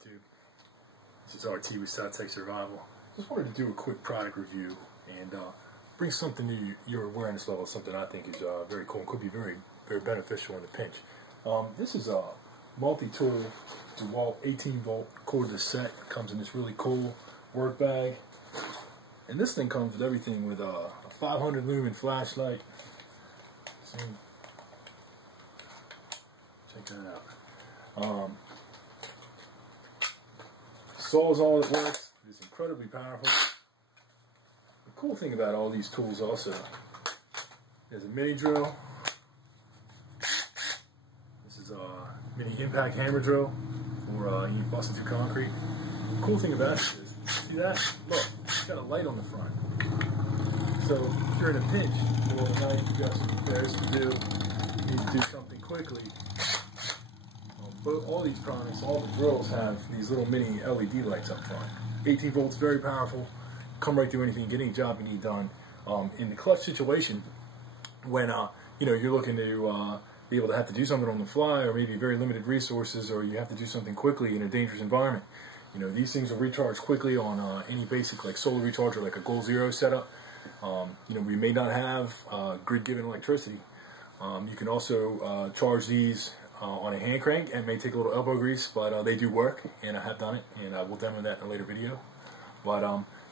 YouTube? This is RT with SouthTek Survival. Just wanted to do a quick product review and bring something to your awareness level, something I think is very cool and could be very, very beneficial in the pinch. This is a multi-tool Dewalt 18V Cordless set. It comes in this really cool work bag. And this thing comes with everything, with a 500 lumen flashlight. See? Check that out. Saws all at once. It is incredibly powerful. The cool thing about all these tools also, there's a mini drill. This is a mini impact hammer drill for you busting through concrete. The cool thing about it is, see that? Look, it's got a light on the front. So if you're in a pinch, middle of the night, you got some repairs to do, you need to do something quickly. But all these products, all the drills have these little mini LED lights up front. 18 volts, very powerful. Come right through anything, get any job you need done. In the clutch situation, when you're looking to be able to have to do something on the fly, or maybe very limited resources, or you have to do something quickly in a dangerous environment, these things will recharge quickly on any basic like solar recharger, like a Goal Zero setup. We may not have grid-given electricity. You can also charge these on a hand crank, and it may take a little elbow grease, but they do work, and I have done it, and I will demo that in a later video. But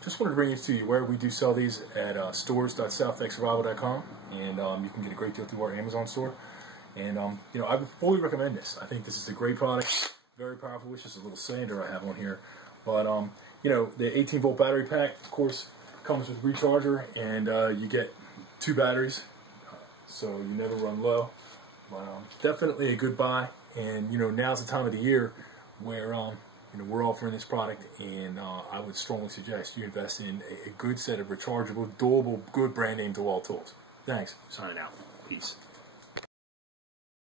just wanted to bring this to you where we do sell these at stores.southteksurvival.com, and you can get a great deal through our Amazon store. And I would fully recommend this. I think this is a great product, very powerful. It's just a little sander I have on here, but the 18-volt battery pack, of course, comes with recharger, and you get 2 batteries, so you never run low. Definitely a good buy, and now's the time of the year where we're offering this product, and I would strongly suggest you invest in a good set of rechargeable, durable, good brand name Dewalt tools. Thanks. Signing out. Peace.